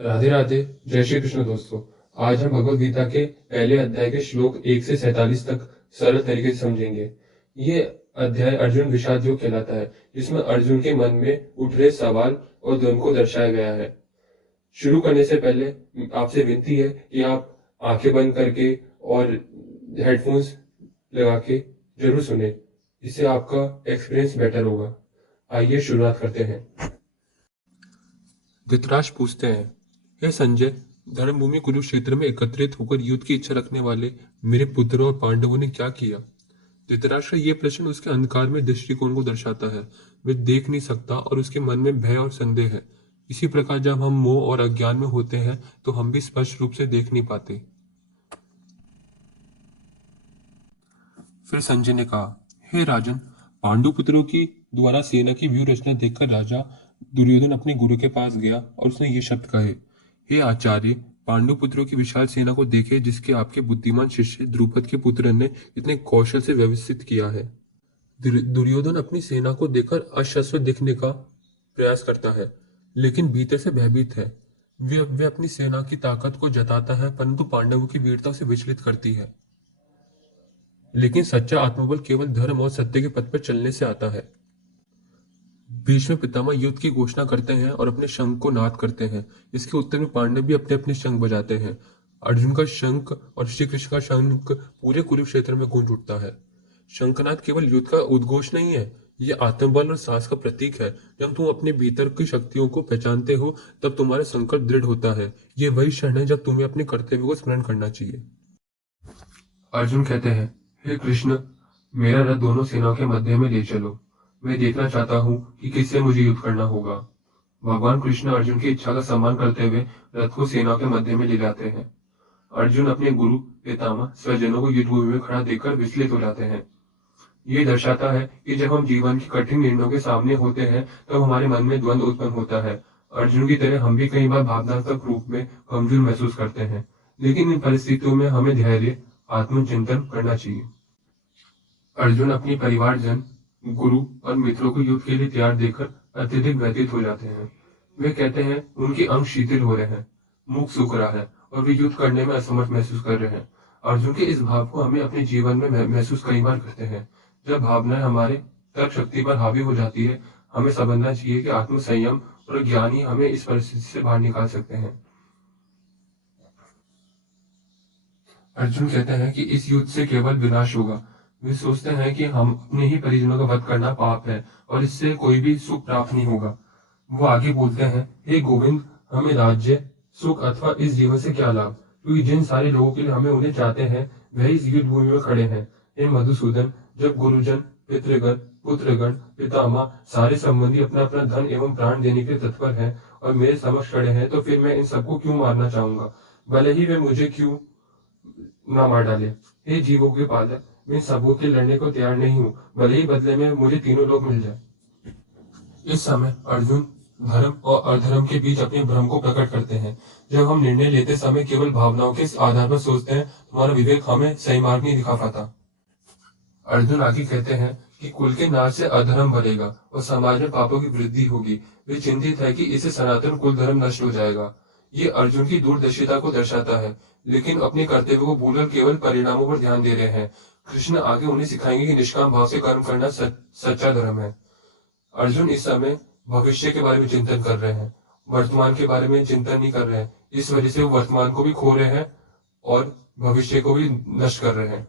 राधे राधे। जय श्री कृष्ण दोस्तों। आज हम भगवत गीता के पहले अध्याय के श्लोक 1 से 47 तक सरल तरीके से समझेंगे। ये अध्याय अर्जुन विषाद योग कहलाता है, जिसमें अर्जुन के मन में उठ रहे सवाल और द्वंद्व को दर्शाया गया है। शुरू करने से पहले आपसे विनती है कि आप आंखें बंद करके और हेडफोन्स लगा के जरूर सुने, इससे आपका एक्सपीरियंस बेटर होगा। आइए शुरुआत करते हैं। धृतराष्ट्र पूछते हैं, हे संजय, धर्मभूमि कुरुक्षेत्र में एकत्रित होकर युद्ध की इच्छा रखने वाले मेरे पुत्रों और पांडवों ने क्या किया? धृतराष्ट्र ये प्रश्न उसके अंधकार में दृष्टिकोण को दर्शाता है। वे देख नहीं सकता और उसके मन में भय और संदेह है। इसी प्रकार जब हम मोह और अज्ञान में होते हैं तो हम भी स्पष्ट रूप से देख नहीं पाते। फिर संजय ने कहा, हे राजन, पांडु पुत्रों की द्वारा सेना की व्यूह रचना देखकर राजा दुर्योधन अपने गुरु के पास गया और उसने ये शब्द कहे, हे आचार्य, पांडु पुत्रों की विशाल सेना को देखे जिसके आपके बुद्धिमान शिष्य द्रुपद के पुत्र ने इतने कौशल से व्यवस्थित किया है। दुर्योधन अपनी सेना को देखकर अशस्त्र दिखने का प्रयास करता है, लेकिन भीतर से भयभीत है। वे अपनी सेना की ताकत को जताता है, परंतु पांडवों की वीरता उसे विचलित करती है। लेकिन सच्चा आत्मबल केवल धर्म और सत्य के पथ पर चलने से आता है। भीष्म पितामह युद्ध की घोषणा करते हैं और अपने शंख को नाद करते हैं। इसके उत्तर में पांडव भी अपने अपने शंख बजाते हैं। अर्जुन का शंख और श्री कृष्ण का शंख पूरे कुरुक्षेत्र में गूंज उठता है। शंखनाद केवल युद्ध का उद्घोष नहीं है, ये आत्मबल और साहस का प्रतीक है। जब तुम अपने भीतर की शक्तियों को पहचानते हो तब तुम्हारा संकल्प दृढ़ होता है। ये वही क्षण है जब तुम्हें अपने कर्तव्य को स्मरण करना चाहिए। अर्जुन कहते हैं, हे कृष्ण, मेरा रथ दोनों सेनाओं के मध्य में ले चलो। मैं देखना चाहता हूँ कि किससे मुझे युद्ध करना होगा। भगवान कृष्ण अर्जुन की इच्छा का सम्मान करते हुए रथ को सेनाओं के मध्य में ले जाते हैं। अर्जुन अपने गुरु पितामह स्वजनों को युद्ध भूमि में खड़ा देखकर विचलित हो जाते हैं। ये दर्शाता है कि जब हम जीवन के कठिन निर्णयों के सामने होते हैं तब हमारे मन में द्वंद्व उत्पन्न होता है। अर्जुन की तरह हम भी कई बार भावनात्मक रूप में कमजोर महसूस करते हैं, लेकिन इन परिस्थितियों में हमें धैर्य आत्मचिंतन करना चाहिए। अर्जुन अपनी परिवारजन, गुरु और मित्रों को युद्ध के लिए तैयार देखकर अत्यधिक व्यथित हो जाते हैं। वे कहते हैं उनके अंग शिथिल हो रहे हैं, मुख सूख रहा है और वे युद्ध करने में असमर्थ महसूस कर रहे हैं। अर्जुन के इस भाव को हमें अपने जीवन में महसूस कई बार करते हैं। जब भावनाएं हमारे तर्क शक्ति पर हावी हो जाती है, हमें समझना चाहिए कि आत्म संयम और ज्ञान ही हमें इस परिस्थिति से बाहर निकाल सकते हैं। अर्जुन कहते हैं कि इस युद्ध से केवल विनाश होगा। वे सोचते हैं कि हम अपने ही परिजनों का वध करना पाप है और इससे कोई भी सुख प्राप्त नहीं होगा। वो आगे बोलते हैं, हे गोविंद, हमें राज्य, सुख अथवा इस जीवन से क्या लाभ, क्योंकि जिन सारे लोगों के लिए हमें उन्हें चाहते हैं वही इस युद्ध भूमि में खड़े हैं। हे मधुसूदन, जब गुरुजन, पितृगण, पुत्रगण, पितामह सारे संबंधी अपना अपना धन एवं प्राण देने के लिए तत्पर हैं और मेरे समक्ष खड़े हैं, तो फिर मैं इन सबको क्यों मारना चाहूंगा, भले ही वे मुझे क्यों ना मार डाले। हे जीवों के पालक, मैं सबों के लड़ने को तैयार नहीं हूँ, भले ही बदले में मुझे तीनों लोग मिल जाए। इस समय अर्जुन धर्म और अधर्म के बीच अपने भ्रम को प्रकट करते हैं। जब हम निर्णय लेते समय केवल भावनाओं के आधार पर सोचते हैं, हमारा विवेक हमें सही मार्ग नहीं दिखा पाता। अर्जुन आगे कहते हैं कि कुल के नाश से अधर्म बढ़ेगा और समाज में पापों की वृद्धि होगी। वे चिंतित है कि इससे सनातन कुल धर्म नष्ट हो जाएगा। ये अर्जुन की दूरदर्शिता को दर्शाता है, लेकिन अपने कर्तव्य को भूलकर केवल परिणामों पर ध्यान दे रहे हैं। कृष्ण आगे उन्हें सिखाएंगे कि निष्काम भाव से कर्म करना सच्चा धर्म है। अर्जुन इस समय भविष्य के बारे में चिंतन कर रहे हैं, वर्तमान के बारे में चिंतन नहीं कर रहे हैं। इस वजह से वो वर्तमान को भी खो रहे हैं और भविष्य को भी नष्ट कर रहे हैं।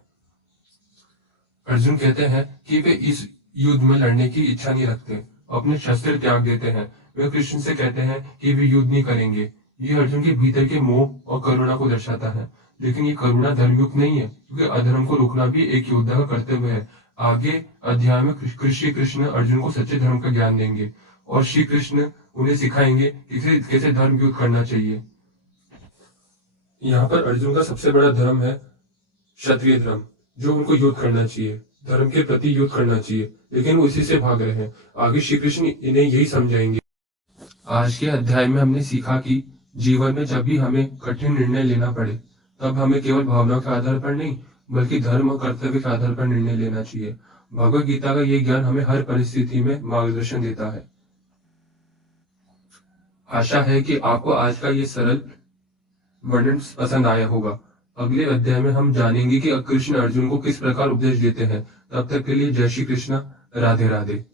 अर्जुन कहते हैं कि वे इस युद्ध में लड़ने की इच्छा नहीं रखते, अपने शस्त्र त्याग देते हैं। वे कृष्ण से कहते हैं कि वे युद्ध नहीं करेंगे। ये अर्जुन के भीतर के मोह और करुणा को दर्शाता है, लेकिन ये करुणा धर्मयुक्त नहीं है, क्योंकि अधर्म को रोकना भी एक योद्धा का कर्तव्य है। आगे अध्याय में श्री कृष्ण अर्जुन को सच्चे धर्म का ज्ञान देंगे और श्री कृष्ण उन्हें सिखाएंगे कि कैसे धर्म युद्ध करना चाहिए। यहाँ पर अर्जुन का सबसे बड़ा धर्म है क्षत्रिय धर्म, जो उनको युद्ध करना चाहिए, धर्म के प्रति युद्ध करना चाहिए, लेकिन वो इसी से भाग रहे हैं। आगे श्री कृष्ण इन्हें यही समझाएंगे। आज के अध्याय में हमने सीखा कि जीवन में जब भी हमें कठिन निर्णय लेना पड़े, तब हमें केवल भावनाओं के आधार पर नहीं, बल्कि धर्म और कर्तव्य के आधार पर निर्णय लेना चाहिए। भगवत गीता का ये ज्ञान हमें हर परिस्थिति में मार्गदर्शन देता है। आशा है कि आपको आज का ये सरल वर्णन पसंद आया होगा। अगले अध्याय में हम जानेंगे कि कृष्ण अर्जुन को किस प्रकार उपदेश देते हैं। तब तक के लिए जय श्री कृष्ण, राधे राधे।